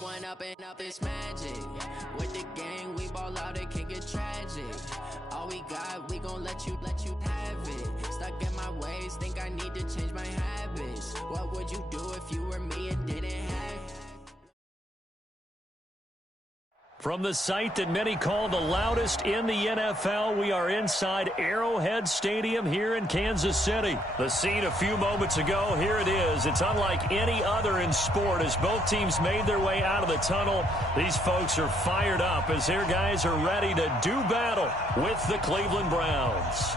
One up and up is magic. With the gang, we ball out, it can get tragic. All we got, we gon' let you have it. Stuck in my ways, think I need to change my habits. What would you do if you were me and didn't have? From the site that many call the loudest in the NFL, we are inside Arrowhead Stadium here in Kansas City. The scene a few moments ago, here it is. It's unlike any other in sport as both teams made their way out of the tunnel. These folks are fired up as their guys are ready to do battle with the Cleveland Browns.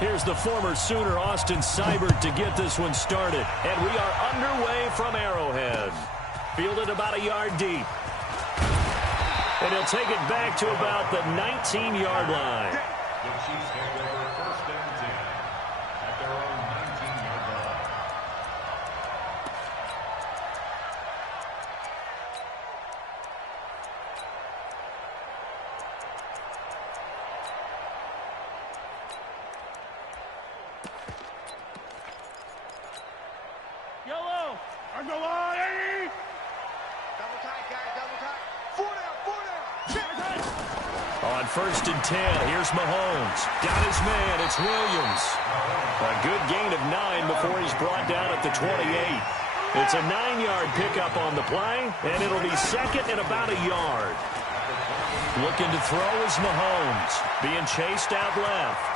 Here's the former Sooner, Austin Seibert, to get this one started. And we are underway from Arrowhead. Fielded about a yard deep. And he'll take it back to about the 19-yard line. The Chiefs take over 1st and 10 at their own 19-yard line. Yellow! On the line! Double tight, guys, double tight. 4 down. On 1st and 10, here's Mahomes. Got his man, it's Williams. A good gain of 9 before he's brought down at the 28. It's a 9-yard pickup on the play, and it'll be second and about a yard. Looking to throw is Mahomes, being chased out left.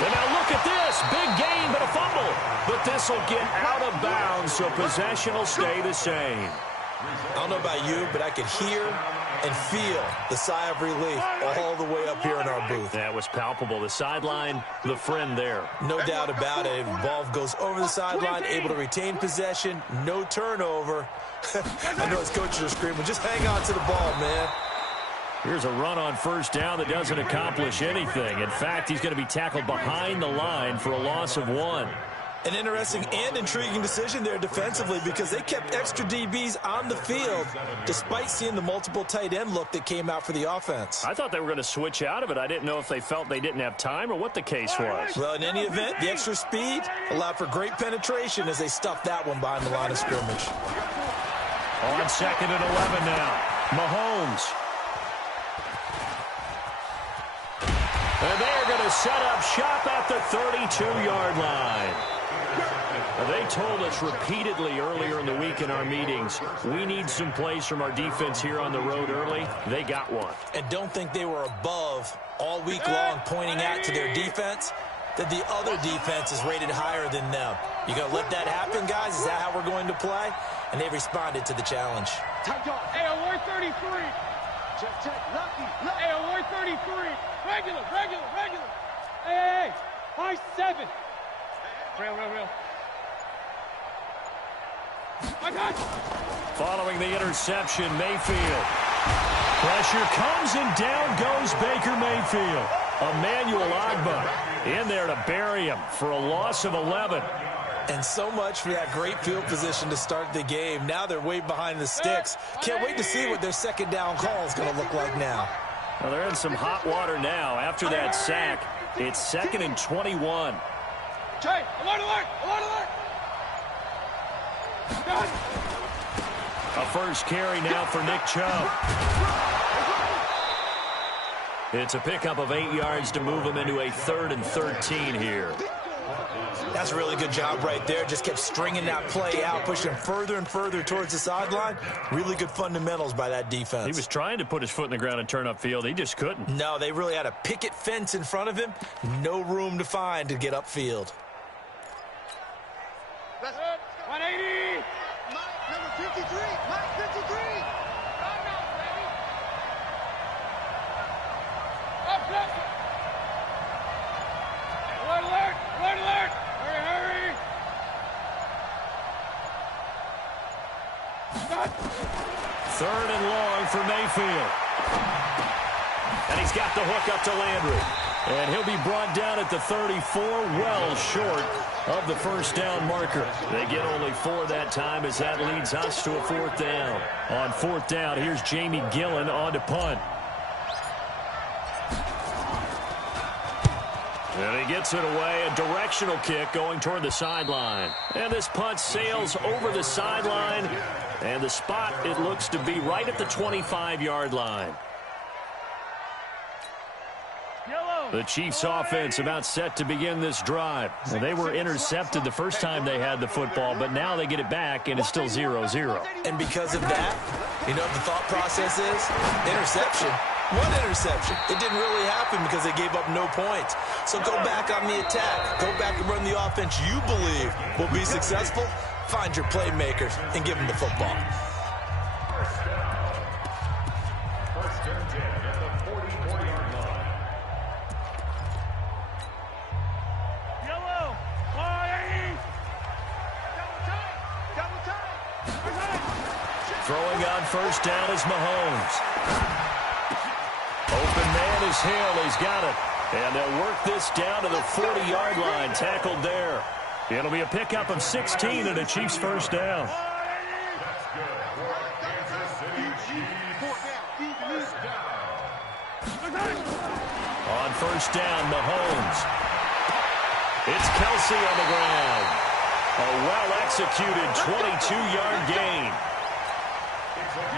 And now look at this. Big gain, but a fumble. But this will get out of bounds, so possession will stay the same. I don't know about you, but I could hear and feel the sigh of relief all the way up here in our booth. That was palpable. The sideline, the friend there. No doubt about it. Ball goes over the sideline, able to retain possession, no turnover. I know his coaches are screaming, just hang on to the ball, man. Here's a run on 1st down that doesn't accomplish anything. In fact, he's going to be tackled behind the line for a loss of 1. An interesting and intriguing decision there defensively because they kept extra DBs on the field despite seeing the multiple tight end look that came out for the offense. I thought they were going to switch out of it. I didn't know if they felt they didn't have time or what the case was. Well, in any event, the extra speed allowed for great penetration as they stuffed that one behind the line of scrimmage. On 2nd and 11 now. Mahomes. And they're going to set up shop at the 32-yard line. They told us repeatedly earlier in the week in our meetings, we need some plays from our defense here on the road early. They got one. And don't think they were above all week long pointing out to their defense that the other defense is rated higher than them. You going to let that happen, guys? Is that how we're going to play? And they responded to the challenge. Hey, alert 33. Check, lucky. Hey, alert 33. Regular. Hey, 5-7. Real. I got it. Following the interception, Mayfield. Pressure comes and down goes Baker Mayfield. Emmanuel Ogbah in there to bury him for a loss of 11. And so much for that great field position to start the game. Now they're way behind the sticks. Can't wait to see what their 2nd down call is going to look like now. Well, they're in some hot water now after that sack. It's 2nd and 21. Jay, alert. A first carry now for Nick Chubb. It's a pickup of 8 yards to move him into a 3rd and 13 here. That's a really good job right there. Just kept stringing that play out, pushing him further and further towards the sideline. Really good fundamentals by that defense. He was trying to put his foot in the ground and turn upfield. He just couldn't. No, they really had a picket fence in front of him. No room to find to get upfield. 180. Mike, number 53. Mike, 53. Up. Alert. Hurry. 3rd and long for Mayfield. And he's got the hook up to Landry. And he'll be brought down at the 34, well short of the first down marker. They get only 4 that time as that leads us to a 4th down. On 4th down, here's Jamie Gillen on to punt. And he gets it away, a directional kick going toward the sideline. And this punt sails over the sideline, and the spot, it looks to be right at the 25-yard line. The Chiefs offense about set to begin this drive. Well, they were intercepted the first time they had the football, but now they get it back, and it's still 0-0. And because of that, you know what the thought process is? Interception. One interception. It didn't really happen because they gave up no points. So go back on the attack. Go back and run the offense you believe will be successful. Find your playmakers and give them the football. First and 10 at the 44-yard line. Yellow. 180. Double time. Throwing on first down is Mahomes. Open man is Hill. He's got it. And they'll work this down to the 40-yard line. Tackled there. It'll be a pickup of 16 and a Chiefs first down. That's good for Kansas City Chiefs. First down. On first down, Mahomes. It's Kelsey on the ground. A well-executed 22-yard gain.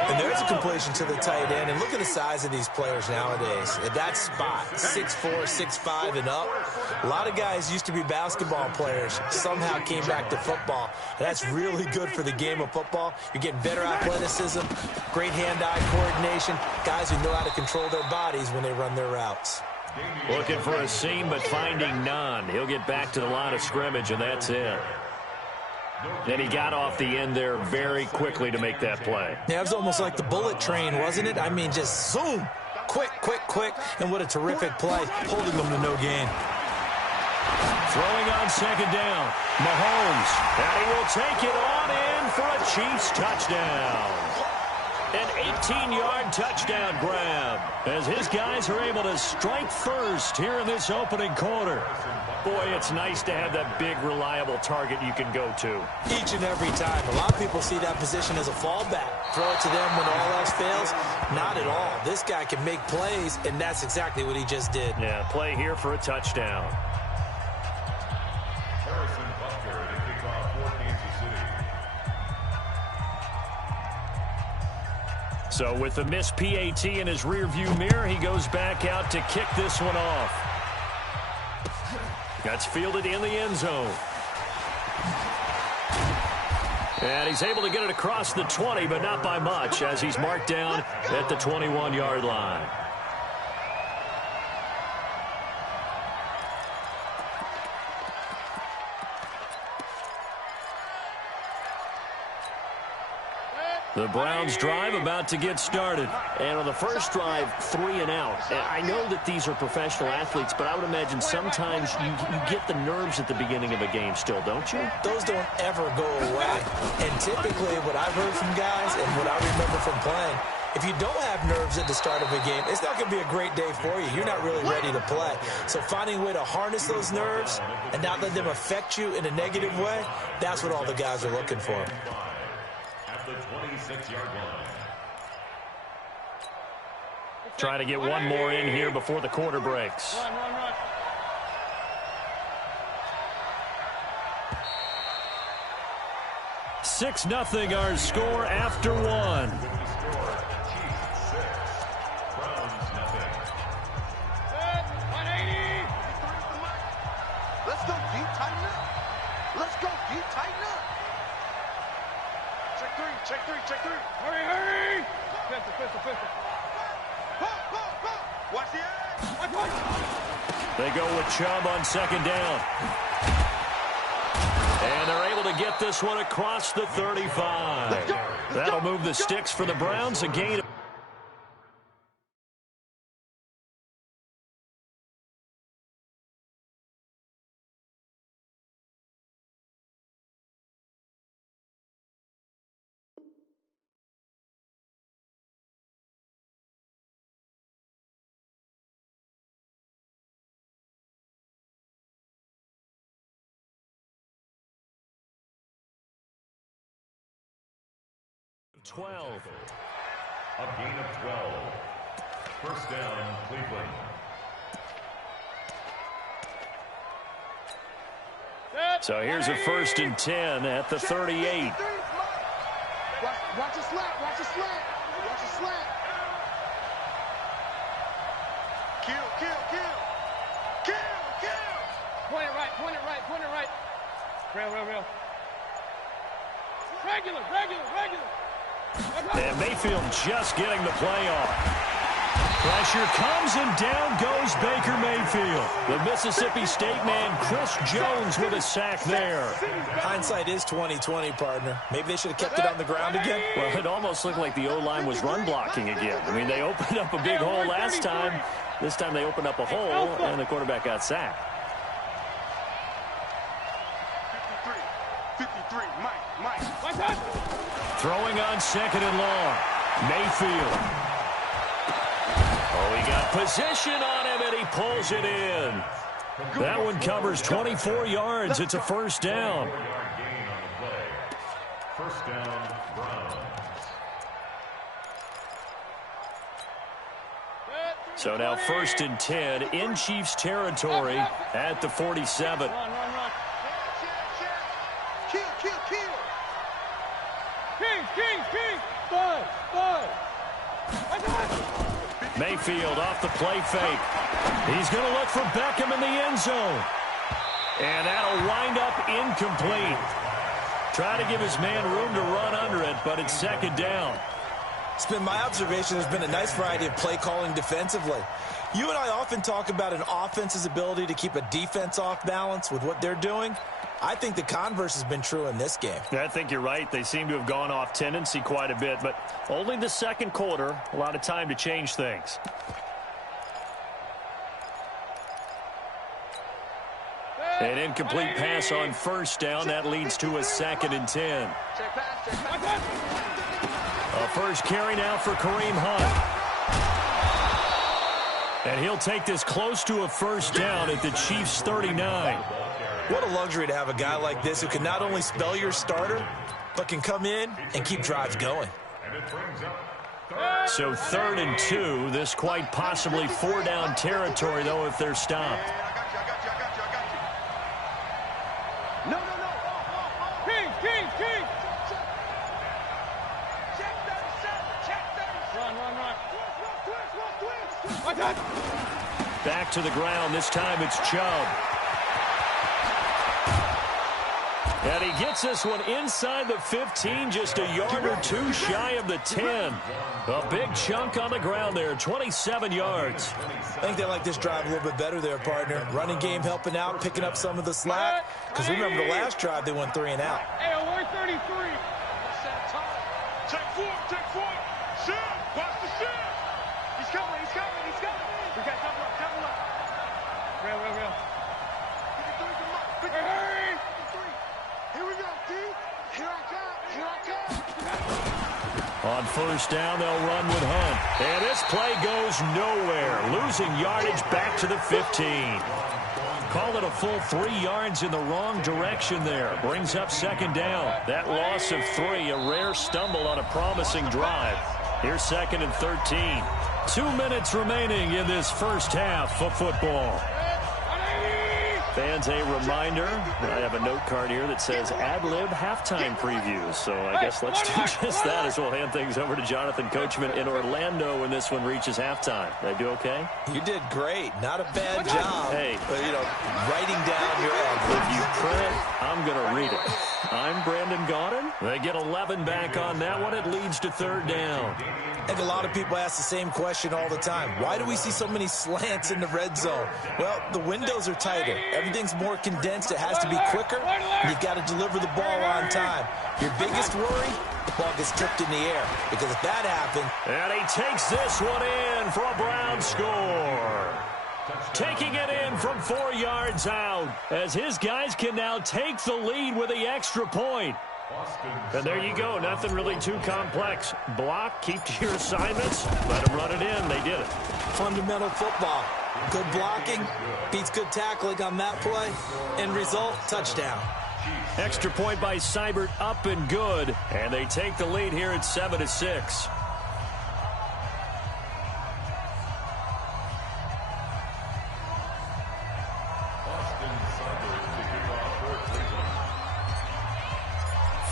And there's a completion to the tight end. And look at the size of these players nowadays. At that spot, 6'4", 6'5", and up. A lot of guys used to be basketball players, somehow came back to football. And that's really good for the game of football. You're getting better athleticism, great hand-eye coordination, guys who know how to control their bodies when they run their routes. Looking for a seam, but finding none. He'll get back to the line of scrimmage, and that's it. And he got off the end there very quickly to make that play. Yeah, it was almost like the bullet train, wasn't it? I mean, just zoom. Quick, quick, quick. And what a terrific play, holding them to no gain. Throwing on second down, Mahomes. And he will take it on in for a Chiefs touchdown. An 18-yard touchdown grab as his guys are able to strike first here in this opening quarter. Boy, it's nice to have that big, reliable target you can go to. Each and every time. A lot of people see that position as a fallback. Throw it to them when all else fails. Not at all. This guy can make plays, and that's exactly what he just did. Yeah, play here for a touchdown. Harrison Butker to kick off for Kansas City. So with the missed PAT in his rearview mirror, he goes back out to kick this one off. That's fielded in the end zone. And he's able to get it across the 20, but not by much, as he's marked down at the 21-yard line. The Browns drive about to get started. And on the first drive, 3 and out. I know that these are professional athletes, but I would imagine sometimes you get the nerves at the beginning of a game still, don't you? Those don't ever go away. And typically what I've heard from guys and what I remember from playing, if you don't have nerves at the start of a game, it's not going to be a great day for you. You're not really ready to play. So finding a way to harness those nerves and not let them affect you in a negative way, that's what all the guys are looking for. At the 26-yard line. Trying to get one more in here before the quarter breaks. Run. 6-0 our score after one. With the score, Chiefs 6, Browns nothing. 180. Let's go deep, tighten up. Let's go deep, tighten up. Check three. Hurry. Pistol. Watch the edge. Watch. They go with Chubb on second down. And they're able to get this one across the 35. That'll move the sticks for the Browns. A gain of 12. A gain of 12. First down, Cleveland. So here's a 1st and 10 at the 38. Watch a slant. Watch a slant. Watch a slant. Kill. Point it right. Real. Regular. And Mayfield just getting the play off. Pressure comes and down goes Baker Mayfield. The Mississippi State man Chris Jones with a sack there. Hindsight is 20/20, partner. Maybe they should have kept it on the ground again. Well, it almost looked like the O-line was run blocking again. I mean, they opened up a big hole last time. This time they opened up a hole, and the quarterback got sacked. 53, Mike. Throwing on 2nd and long. Mayfield. Oh, he got position on him, and he pulls it in. That one covers 24 yards. It's a 1st down. 4-yard gain on the play. First down, Browns. So now 1st and 10 in Chiefs territory at the 47. Run. Kill. King. Bud. Mayfield off the play fake. He's going to look for Beckham in the end zone. And that'll wind up incomplete. Try to give his man room to run under it, but it's 2nd down. It's been my observation there's been a nice variety of play calling defensively. You and I often talk about an offense's ability to keep a defense off balance with what they're doing. I think the converse has been true in this game. I think you're right. They seem to have gone off tendency quite a bit, but only the 2nd quarter. A lot of time to change things. An incomplete pass on 1st down. That leads to a 2nd and 10. A first carry now for Kareem Hunt. And he'll take this close to a 1st down at the Chiefs' 39. What a luxury to have a guy like this who can not only spell your starter, but can come in and keep drives going. So 3rd and 2. This quite possibly 4-down territory, though, if they're stopped. No. King. Run. Back to the ground. This time it's Chubb. And he gets this one inside the 15, just a yard or two shy of the 10. A big chunk on the ground there, 27 yards. I think they like this drive a little bit better there, partner. Running game helping out, picking up some of the slack. Because remember the last drive, they went 3 and out. Hey, we're 33. Take four. Shit. Watch the shit. He's coming. We got double up. Real. 53, Hey. Here we go, D. Here I come. On 1st down, they'll run with Hunt. And this play goes nowhere. Losing yardage back to the 15. Call it a full 3 yards in the wrong direction there. Brings up 2nd down. That loss of 3, a rare stumble on a promising drive. Here's 2nd and 13. 2 minutes remaining in this first half of football. Fans, a reminder, I have a note card here that says ad-lib halftime previews. So I guess let's do just that as we'll hand things over to Jonathan Coachman in Orlando when this one reaches halftime. Did I do okay? You did great. Not a bad job. Hey. But, writing down your ad-libs. If you print, I'm going to read it. I'm Brandon Gaudin. They get 11 back on that one. It leads to 3rd down. I think a lot of people ask the same question all the time. Why do we see so many slants in the red zone? Well, the windows are tighter. Everything's more condensed. It has to be quicker. And you've got to deliver the ball on time. Your biggest worry, the ball gets tipped in the air. Because if that happens... And he takes this one in for a Brown score. Taking it in from 4 yards out as his guys can now take the lead with the extra point. And there you go. Nothing really too complex. Block, keep to your assignments, let them run it in. They did it. Fundamental football. Good blocking beats good tackling on that play. End result, touchdown. Extra point by Seibert, up and good. And they take the lead here at 7-6.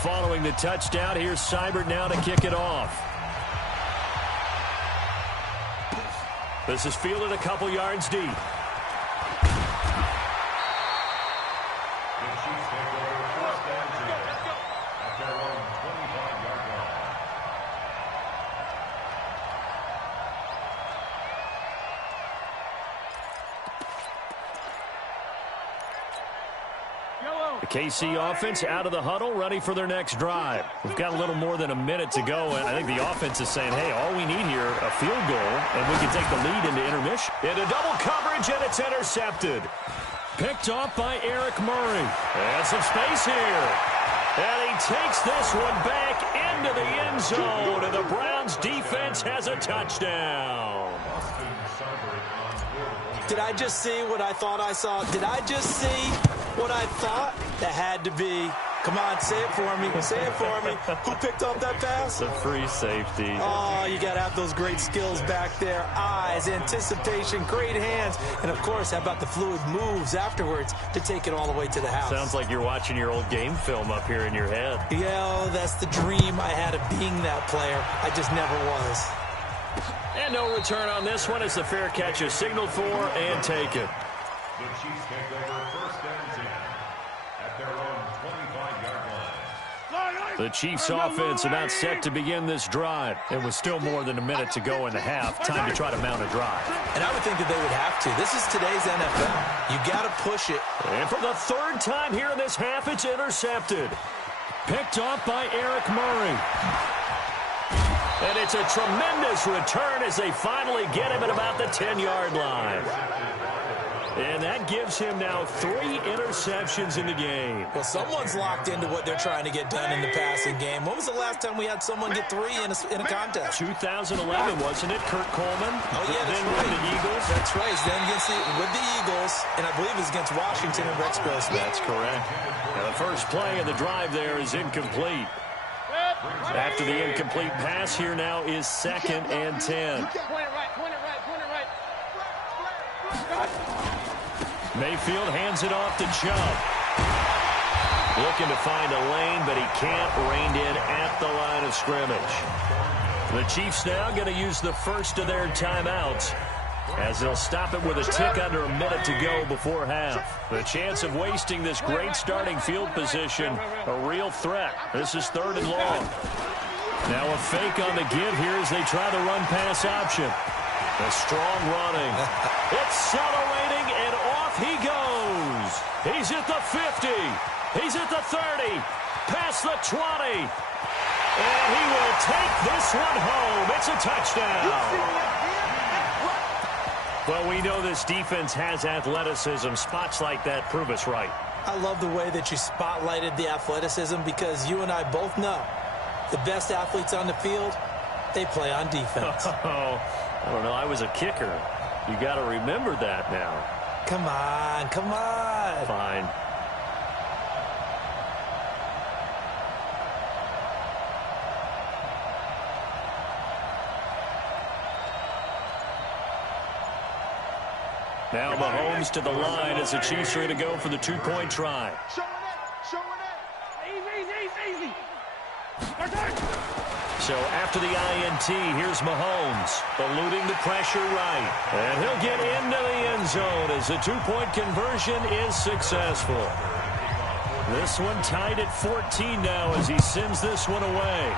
Following the touchdown, here's Seibert now to kick it off. This is fielded a couple yards deep. The KC offense out of the huddle, ready for their next drive. We've got a little more than a minute to go, and I think the offense is saying, hey, all we need here, a field goal, and we can take the lead into intermission. Into double coverage, and it's intercepted. Picked off by Eric Murray. And some space here. And he takes this one back into the end zone, and the Browns defense has a touchdown. Did I just see what I thought I saw? Did I just see what I thought? That had to be. Come on, say it for me. Say it for me. Who picked up that pass? It's a free safety. Oh, you got to have those great skills back there. Eyes, anticipation, great hands. And, of course, how about the fluid moves afterwards to take it all the way to the house? Sounds like you're watching your old game film up here in your head. Yeah, that's the dream I had of being that player. I just never was. And no return on this one as the fair catch is signaled for and taken. The Chiefs take over first and 10 at their own 25-yard line. The Chiefs offense about set to begin this drive. It was still more than a minute to go in the half. Time to try to mount a drive. And I would think that they would have to. This is today's NFL. You got to push it. And for the third time here in this half, it's intercepted. Picked off by Eric Murray. And it's a tremendous return as they finally get him at about the 10-yard line. And that gives him now 3 interceptions in the game. Well, someone's locked into what they're trying to get done in the passing game. When was the last time we had someone get 3 in a contest? 2011, wasn't it? Kurt Coleman. Oh, yeah, that's then right. with the Eagles. That's right. Then with the Eagles, and I believe it was against Washington and Rex Grossman. That's correct. Now, the first play of the drive there is incomplete. After the incomplete pass, here now is 2nd and 10. Point it right, point it right, point it right. Mayfield hands it off to Chubb. Looking to find a lane, but he can't. Reined in at the line of scrimmage. The Chiefs now going to use the first of their timeouts, as they'll stop it with a tick under a minute to go before half. The chance of wasting this great starting field position, a real threat. This is 3rd and long. Now a fake on the give here as they try the run-pass option. A strong running. Accelerating, and off he goes. He's at the 50. He's at the 30. Past the 20. And he will take this one home. It's a touchdown. Well, we know this defense has athleticism. Spots like that prove us right. I love the way that you spotlighted the athleticism, because you and I both know the best athletes on the field, they play on defense. Oh, I don't know. I was a kicker. You got to remember that now. Come on, come on. Fine. Now Mahomes to the line as the Chiefs are going to go for the 2-point try. Show it. Easy. So after the INT, here's Mahomes, eluding the pressure right. And he'll get into the end zone as the 2-point conversion is successful. This one tied at 14 now as he sends this one away.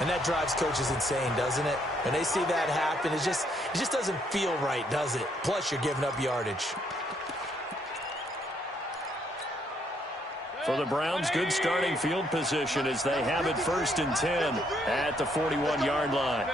And that drives coaches insane, doesn't it? When they see that happen, it just doesn't feel right, does it? Plus, you're giving up yardage. For the Browns, good starting field position as they have it 1st and 10 at the 41-yard line.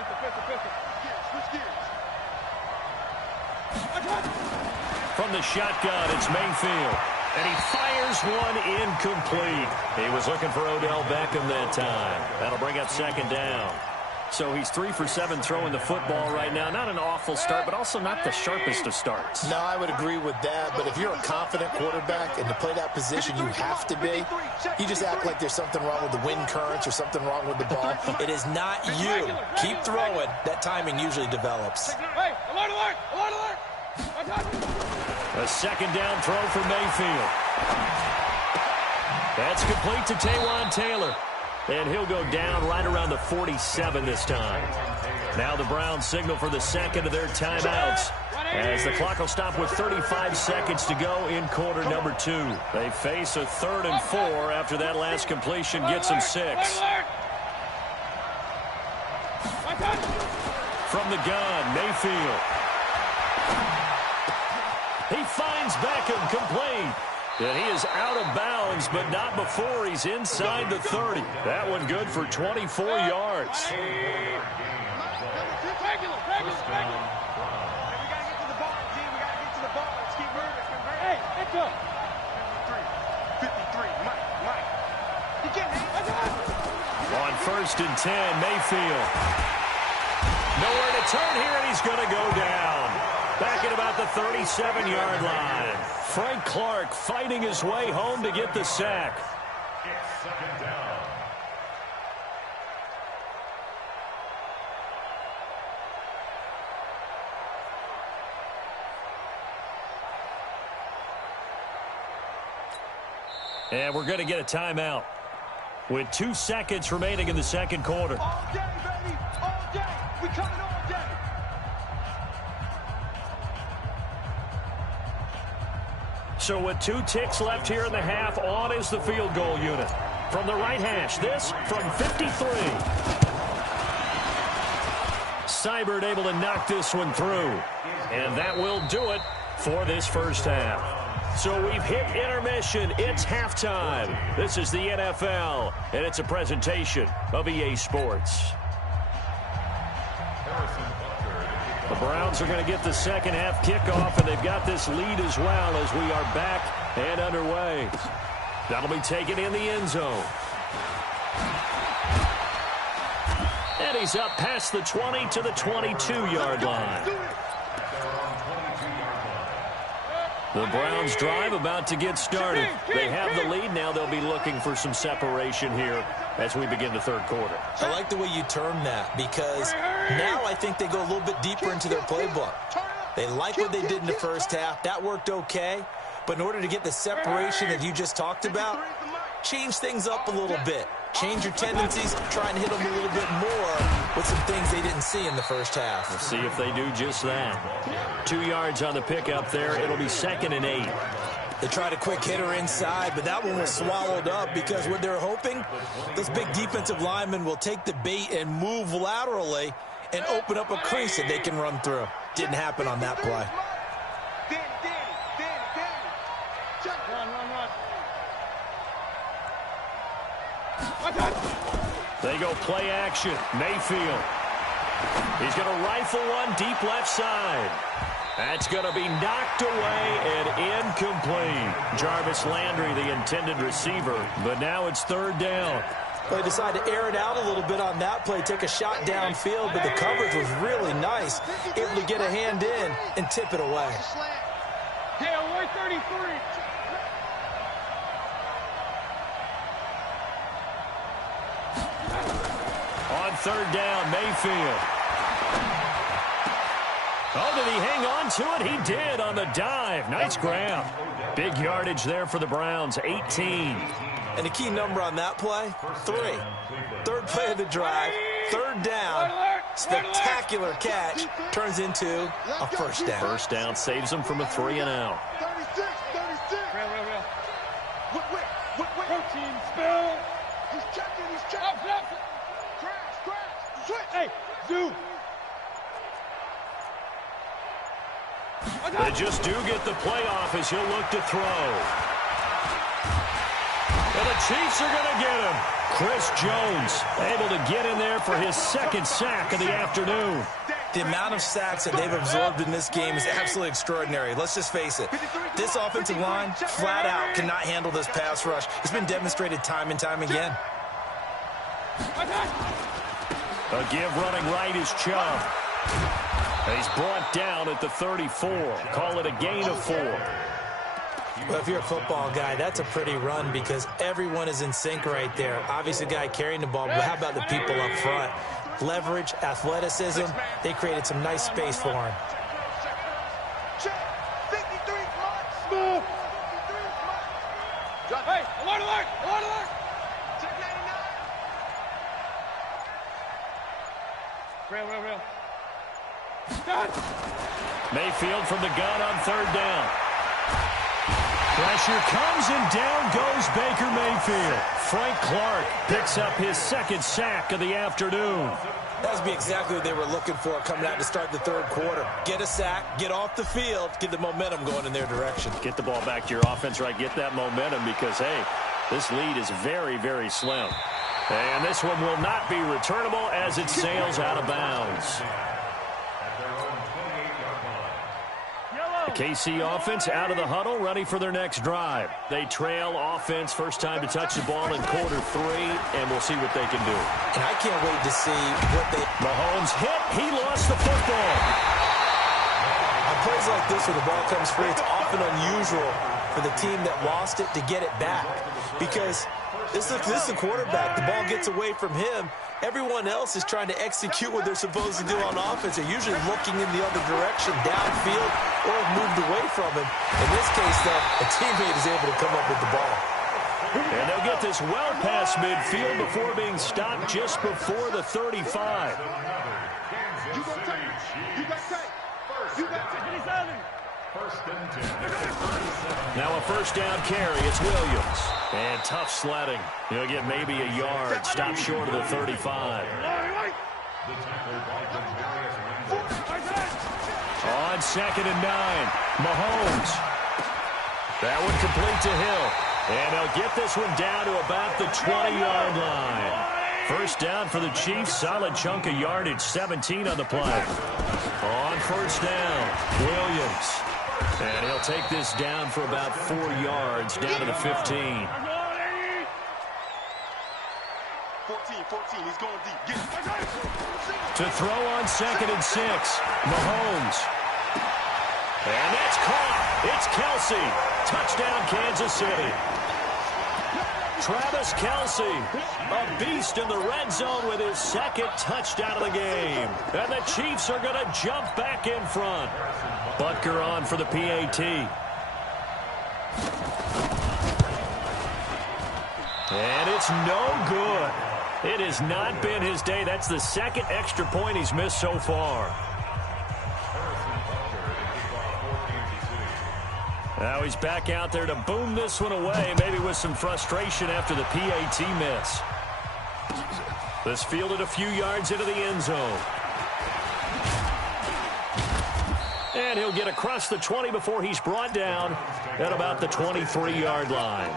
From the shotgun, it's Mayfield. And he fires one incomplete. He was looking for Odell Beckham that time. That'll bring up 2nd down. So he's 3 for 7 throwing the football right now. Not an awful start, but also not the sharpest of starts. No, I would agree with that. But if you're a confident quarterback and to play that position you have to be, you just act like there's something wrong with the wind currents or something wrong with the ball. It is not you. Keep throwing. That timing usually develops. Hey, alert, alert, alert, alert. A second down throw for Mayfield. That's complete to Taywan Taylor. And he'll go down right around the 47 this time. Now the Browns signal for the second of their timeouts, as the clock will stop with 35 seconds to go in quarter number 2. They face a 3rd and 4 after that last completion gets them 6. From the gun, Mayfield. He finds Beckham, complete. And he is out of bounds, but not before he's inside the 30. That one good for 24 yards. Regular. We got to get to the ball, G. We got to get to the ball. Let's keep moving. Hey, let's go. 53. Mike. You can't hang. On 1st and 10, Mayfield. Nowhere to turn here, and he's going to go down. Back at about the 37-yard line. Frank Clark fighting his way home to get the sack. It's second down. And we're going to get a timeout with 2 seconds remaining in the second quarter. All day, baby. All day. We coming all day. So with 2 ticks left here in the half, on is the field goal unit. From the right hash, this from 53. Seibert able to knock this one through. And that will do it for this first half. So we've hit intermission. It's halftime. This is the NFL, and it's a presentation of EA Sports. The Browns are going to get the second half kickoff, and they've got this lead as well as we are back and underway. That'll be taken in the end zone. And he's up past the 20 to the 22-yard line. The Browns drive about to get started. They have the lead. Now they'll be looking for some separation here as we begin the third quarter. I like the way you term that, because now I think they go a little bit deeper into their playbook. They like what they did in the first half. That worked okay. But in order to get the separation that you just talked about, change things up a little bit. Change your tendencies, try and hit them a little bit more with some things they didn't see in the first half. We'll see if they do just that. 2 yards on the pickup there. It'll be 2nd and 8. They tried a quick hitter inside, but that one was swallowed up because what they're hoping, those big defensive linemen will take the bait and move laterally and open up a crease that they can run through. Didn't happen on that play. They go play action. Mayfield. He's going to rifle one deep left side. That's going to be knocked away and incomplete. Jarvis Landry, the intended receiver, but now it's 3rd down. They decided to air it out a little bit on that play, take a shot downfield, but the coverage was really nice. Able to get a hand in and tip it away. Hey, away 33. On 3rd down, Mayfield. Oh, did he hang on to it? He did on the dive. Nice grab. Big yardage there for the Browns, 18. And the key number on that play, 3. 3rd play of the drive, 3rd down. Spectacular catch turns into a first down. First down saves them from a 3 and out. 36. Wait. Protein spill. He's checking. Crash. Switch. Hey, Zoo. They just do get the playoff as he'll look to throw. And the Chiefs are going to get him. Chris Jones able to get in there for his 2nd sack of the afternoon. The amount of sacks that they've absorbed in this game is absolutely extraordinary. Let's just face it. This offensive line, flat out, cannot handle this pass rush. It's been demonstrated time and time again. A give running right is Chubb. He's brought down at the 34. Call it a gain of 4. Well, if you're a football guy, that's a pretty run because everyone is in sync right there. Obviously, the guy carrying the ball, but how about the people up front? Leverage, athleticism, they created some nice space for him. Hey, alert, alert, alert, alert. Check 99. Real. Done. Mayfield from the gun on 3rd down. Pressure comes and down goes Baker Mayfield. Frank Clark picks up his 2nd sack of the afternoon. That would be exactly what they were looking for coming out to start the 3rd quarter. Get a sack, get off the field, get the momentum going in their direction. Get the ball back to your offense, right? Get that momentum because, hey, this lead is very, very slim. And this one will not be returnable as it sails out of bounds. The KC offense out of the huddle, ready for their next drive. They trail offense, first time to touch the ball in quarter 3, and we'll see what they can do. And I can't wait to see what they... Mahomes hit. He lost the football. On plays like this where the ball comes free, it's often unusual for the team that lost it to get it back. Because this is the quarterback. The ball gets away from him. Everyone else is trying to execute what they're supposed to do on offense. They're usually looking in the other direction, downfield, or have moved away from him. In this case, though, a teammate is able to come up with the ball. And they'll get this well past midfield before being stopped just before the 35. You got tape. You got tape. You got tape. First and 10. Now a first down carry. It's Williams. And tough sledding. He'll get maybe a yard. Stop short of the 35. On 2nd and 9. Mahomes. That one complete to Hill. And they'll get this one down to about the 20-yard line. First down for the Chiefs. Solid chunk of yardage. 17 on the play. On first down, Williams. And he'll take this down for about 4 yards, down to the 15. 14, he's going deep. To throw on 2nd and 6, Mahomes. And that's caught. It's Kelsey. Touchdown, Kansas City. Travis Kelsey, a beast in the red zone with his 2nd touchdown of the game. And the Chiefs are going to jump back in front. Butker on for the PAT. And it's no good. It has not been his day. That's the 2nd extra point he's missed so far. Now he's back out there to boom this one away, maybe with some frustration after the PAT miss. This fielded a few yards into the end zone. And he'll get across the 20 before he's brought down at about the 23-yard line.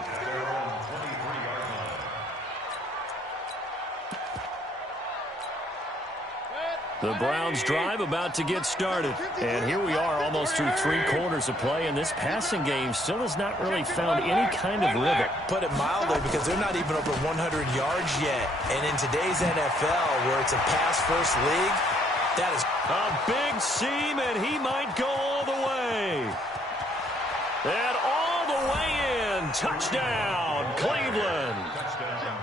The Browns drive about to get started. And here we are almost through 3 quarters of play, and this passing game still has not really found any kind of rhythm. Put it mildly, because they're not even over 100 yards yet. And in today's NFL, where it's a pass-first league, that is a big seam, and he might go all the way. And all the way in. Touchdown, Cleveland.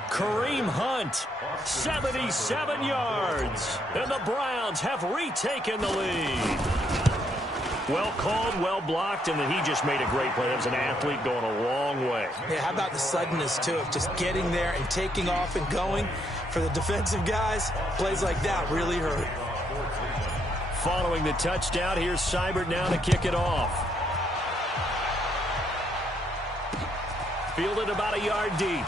Kareem Hunt, 77 yards. And the Browns have retaken the lead. Well called, well blocked, and then he just made a great play. That was an athlete going a long way. Yeah, how about the suddenness, too, of just getting there and taking off and going? For the defensive guys, plays like that really hurt. Following the touchdown, here's Seibert now to kick it off. Fielded about a yard deep.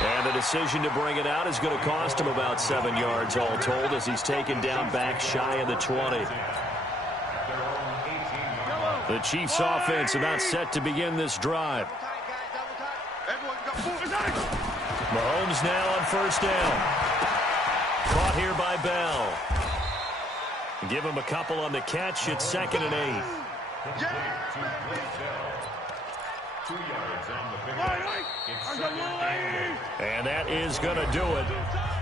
And the decision to bring it out is going to cost him about 7 yards all told as he's taken down back shy of the 20. The Chiefs offense about set to begin this drive. Mahomes now on first down. Caught here by Bell. Give him a couple on the catch. It's 2nd and 8. 2 yards on the pickup. It's second and 8. And that is going to do it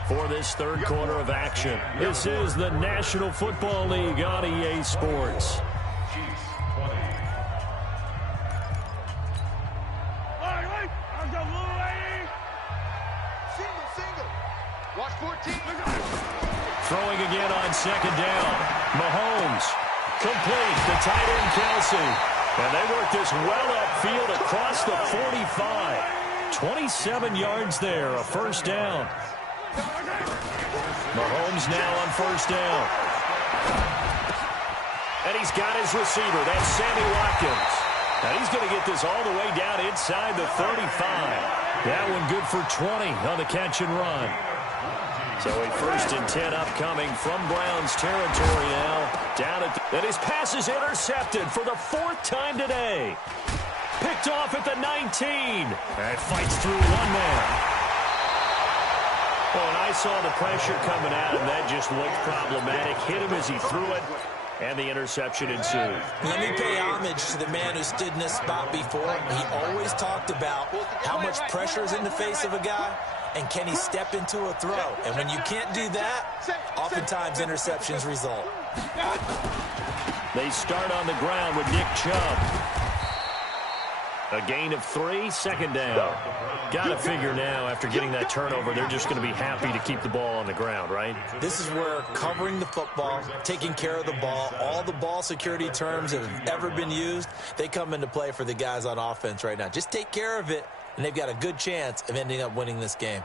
for this third quarter of action. This is the National Football League on EA Sports. Chiefs 20. Single. Watch 14. Throwing again on second down. Mahomes complete to tight end Kelsey. And they work this well upfield across the 45. 27 yards there, a first down. Mahomes now on first down. And he's got his receiver. That's Sammy Watkins. And he's going to get this all the way down inside the 35. That one good for 20 on the catch and run. So a 1st and 10 upcoming from Browns territory now. Down at and his pass is intercepted for the 4th time today. Picked off at the 19. And fights through one man. Well, and I saw the pressure coming at him. That just looked problematic. Hit him as he threw it. And the interception ensued. Let me pay homage to the man who stood in this spot before. He always talked about how much pressure is in the face of a guy. And can he step into a throw? And when you can't do that, oftentimes interceptions result. They start on the ground with Nick Chubb. A gain of 3, second down. Got to figure now, after getting that turnover, they're just going to be happy to keep the ball on the ground, right? This is where covering the football, taking care of the ball, all the ball security terms that have ever been used, they come into play for the guys on offense right now. Just take care of it, and they've got a good chance of ending up winning this game.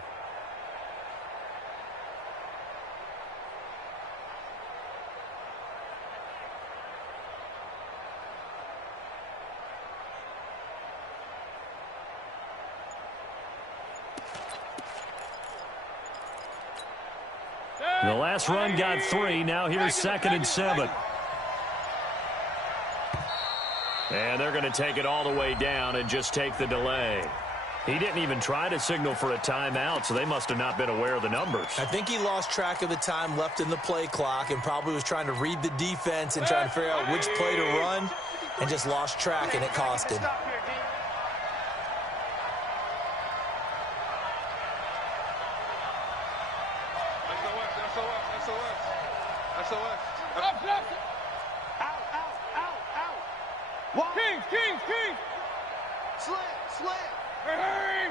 The last run got 3. Now here's 2nd and 7. And they're going to take it all the way down and just take the delay. He didn't even try to signal for a timeout, so they must have not been aware of the numbers. I think he lost track of the time left in the play clock and probably was trying to read the defense and trying to figure out which play to run and just lost track, and it cost him. King! Slam! Hey!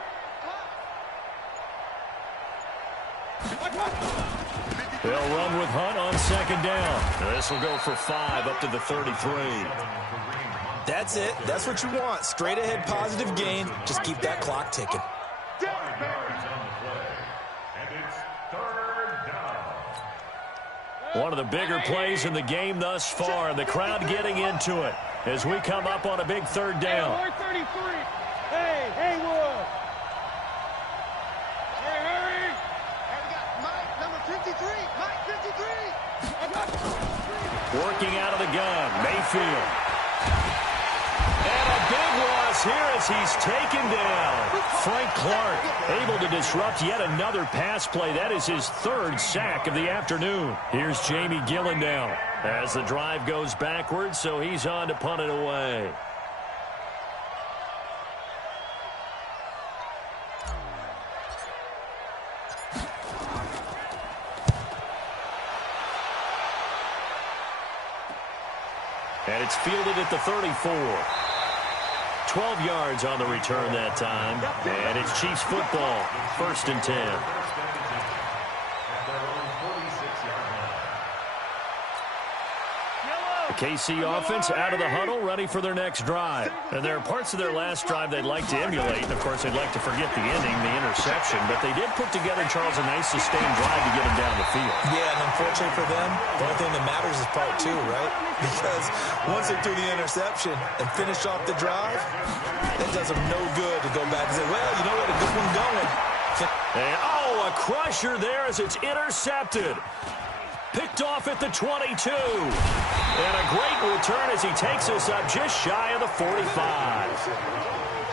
They'll run with Hunt on second down. This will go for 5 up to the 33. That's it. That's what you want. Straight ahead positive gain. Just keep that clock ticking. 5 yards on the play. And it's 3rd down. One of the bigger plays in the game thus far. The crowd getting into it as we come up on a big 3rd down. Hey, 33. Hey, Haywood. Hey, Harry. Hey, we got Mike, number 53. Mike, 53. Working out of the gun, Mayfield. And a big loss here as he's taken down. Frank Clark able to disrupt yet another pass play. That is his 3rd sack of the afternoon. Here's Jamie Gillen now as the drive goes backwards, so he's on to punt it away. And it's fielded at the 34. 12 yards on the return that time. And it's Chiefs football. 1st and 10. The KC offense out of the huddle, ready for their next drive. And there are parts of their last drive they'd like to emulate. And, of course, they'd like to forget the ending, the interception. But they did put together, Charles, a nice sustained drive to get them down the field. Yeah, and unfortunately for them, the only thing that matters is part 2, right? Because once they threw the interception and finished off the drive, it does them no good to go back and say, well, you know what, a good one going. And, a crusher there as it's intercepted. Picked off at the 22. And a great return as he takes us up just shy of the 45.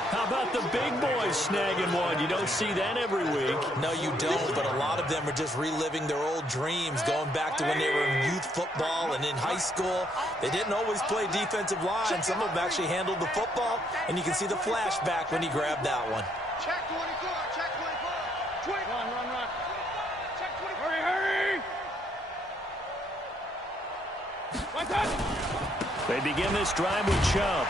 How about the big boys snagging one? You don't see that every week. No, you don't, but a lot of them are just reliving their old dreams, going back to when they were in youth football and in high school. They didn't always play defensive line. Some of them actually handled the football, and you can see the flashback when he grabbed that one. Check 24, check 24. Run. Check 24. Hurry. They begin this drive with Chubb.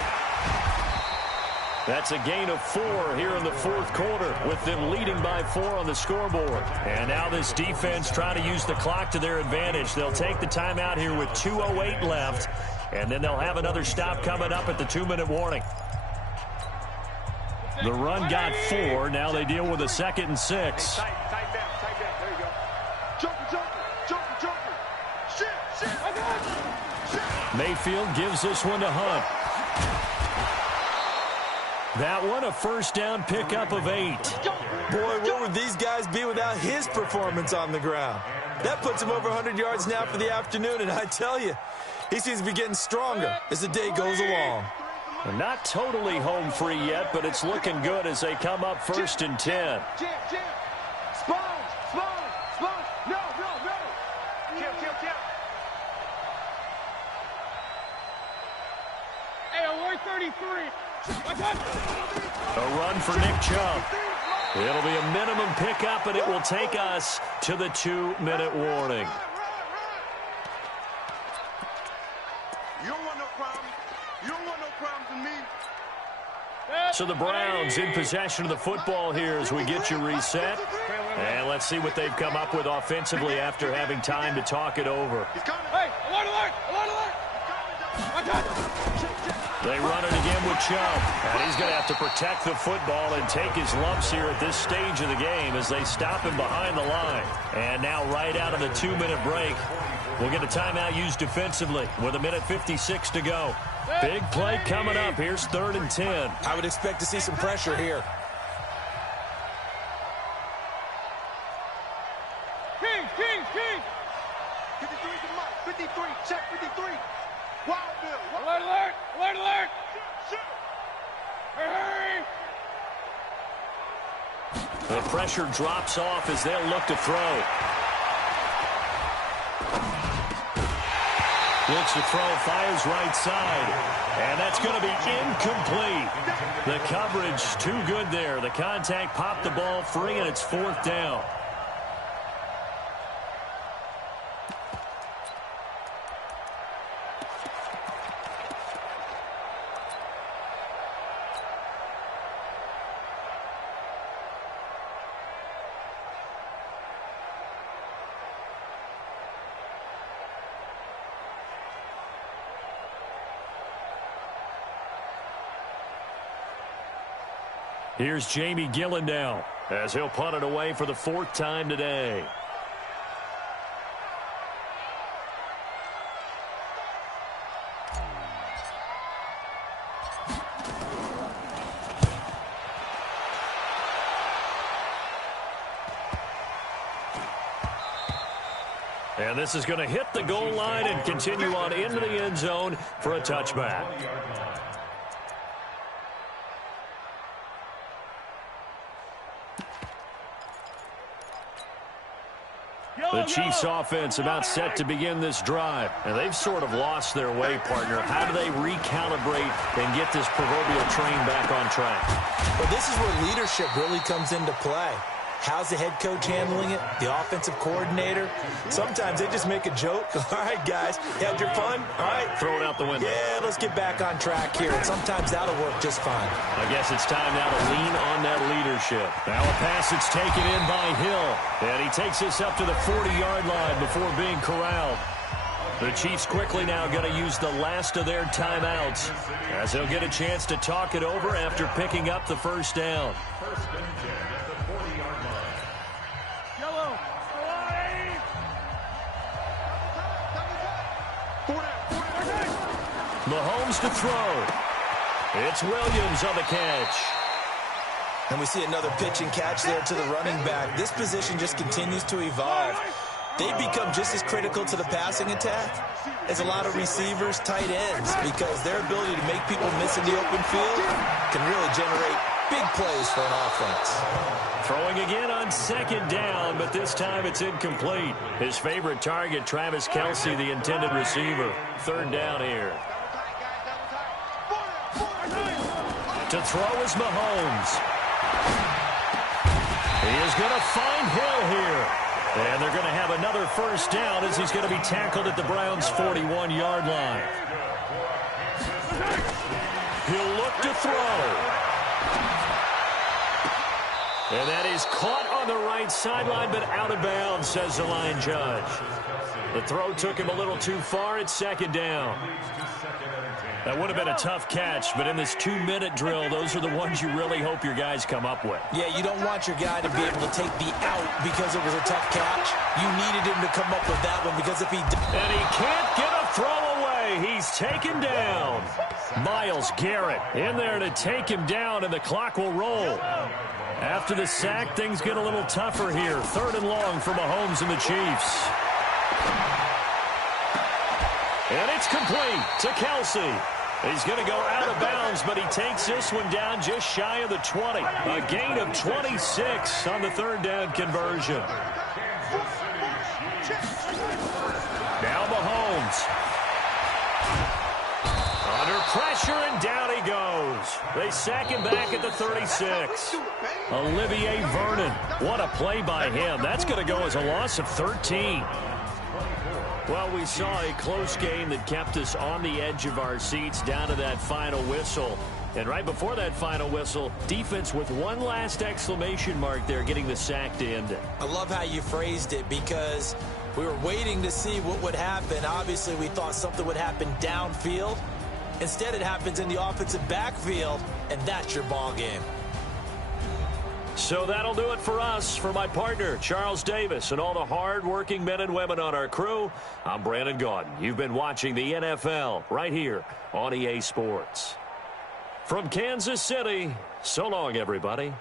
That's a gain of 4 here in the fourth quarter, with them leading by 4 on the scoreboard. And now this defense trying to use the clock to their advantage. They'll take the timeout here with 2:08 left, and then they'll have another stop coming up at the 2-minute warning. The run got 4. Now they deal with a 2nd and 6. Tight down. There you go. Joker. Shit. Mayfield gives this one to Hunt. That one a first down pickup of 8. Boy, where would these guys be without his performance on the ground? That puts him over 100 yards now for the afternoon, and I tell you, he seems to be getting stronger as the day goes along. Not totally home free yet, but it's looking good as they come up 1st and 10. Spons. No. Kill. Hey, alert 33. A run for Nick Chubb. It'll be a minimum pickup, and it will take us to the 2-minute warning. You don't want no problems with me. So the Browns in possession of the football here as we get you reset. And let's see what they've come up with offensively after having time to talk it over. Hey, alert. They run it again with Chubb. And he's going to have to protect the football and take his lumps here at this stage of the game as they stop him behind the line. And now right out of the 2-minute break, we'll get a timeout used defensively with 1:56 to go. Big play coming up. Here's 3rd and 10. I would expect to see some pressure here. King. 53 to Mike. 53. Check 53. Wildville. Alert. Hurry. The pressure drops off as they'll look to throw. Looks to throw, fires right side. And that's going to be incomplete. The coverage too good there. The contact popped the ball free, and it's 4th down. Here's Jamie Gillen now as he'll punt it away for the 4th time today. And this is going to hit the goal line and continue on into the end zone for a touchback. The Chiefs offense about set to begin this drive. And they've sort of lost their way, partner. How do they recalibrate and get this proverbial train back on track? Well, this is where leadership really comes into play. How's the head coach handling it? The offensive coordinator? Sometimes they just make a joke. All right, guys, you had your fun? All right. Throw it out the window. Yeah, let's get back on track here. And sometimes that'll work just fine. I guess it's time now to lean on that leadership. Now a pass that's taken in by Hill. And he takes this up to the 40-yard line before being corralled. The Chiefs quickly now going to use the last of their timeouts as they'll get a chance to talk it over after picking up the first down. Mahomes to throw. It's Williams on the catch. And we see another pitch and catch there to the running back. This position just continues to evolve. they become just as critical to the passing attack as a lot of receivers, tight ends, because their ability to make people miss in the open field can really generate big plays for an offense. Throwing again on second down, but this time it's incomplete. His favorite target, Travis Kelce, the intended receiver. Third down here. To throw is Mahomes. He is going to find Hill here. And they're going to have another first down as he's going to be tackled at the Browns' 41-yard line. He'll look to throw. And that is caught on the right sideline, but out of bounds, says the line judge. The throw took him a little too far. It's second down. That would have been a tough catch, but in this 2-minute drill, those are the ones you really hope your guys come up with. Yeah, you don't want your guy to be able to take the out because it was a tough catch. You needed him to come up with that one because if he... And he can't get a throw away. He's taken down. Myles Garrett in there to take him down, and the clock will roll. After the sack, things get a little tougher here. Third and long for Mahomes and the Chiefs. And it's complete to Kelce. He's going to go out of bounds, but he takes this one down just shy of the 20. A gain of 26 on the third down conversion. Now Mahomes. Under pressure, and down he goes. They sack him back at the 36. Olivier Vernon. What a play by him. That's going to go as a loss of 13. Well, we saw a close game that kept us on the edge of our seats down to that final whistle. And right before that final whistle, defense with one last exclamation mark there, getting the sack to end it. I love how you phrased it because we were waiting to see what would happen. Obviously, we thought something would happen downfield. Instead, it happens in the offensive backfield, and that's your ball game. So that'll do it for us. For my partner, Charles Davis, and all the hard-working men and women on our crew, I'm Brandon Gaudin. You've been watching the NFL right here on EA Sports. From Kansas City, so long, everybody.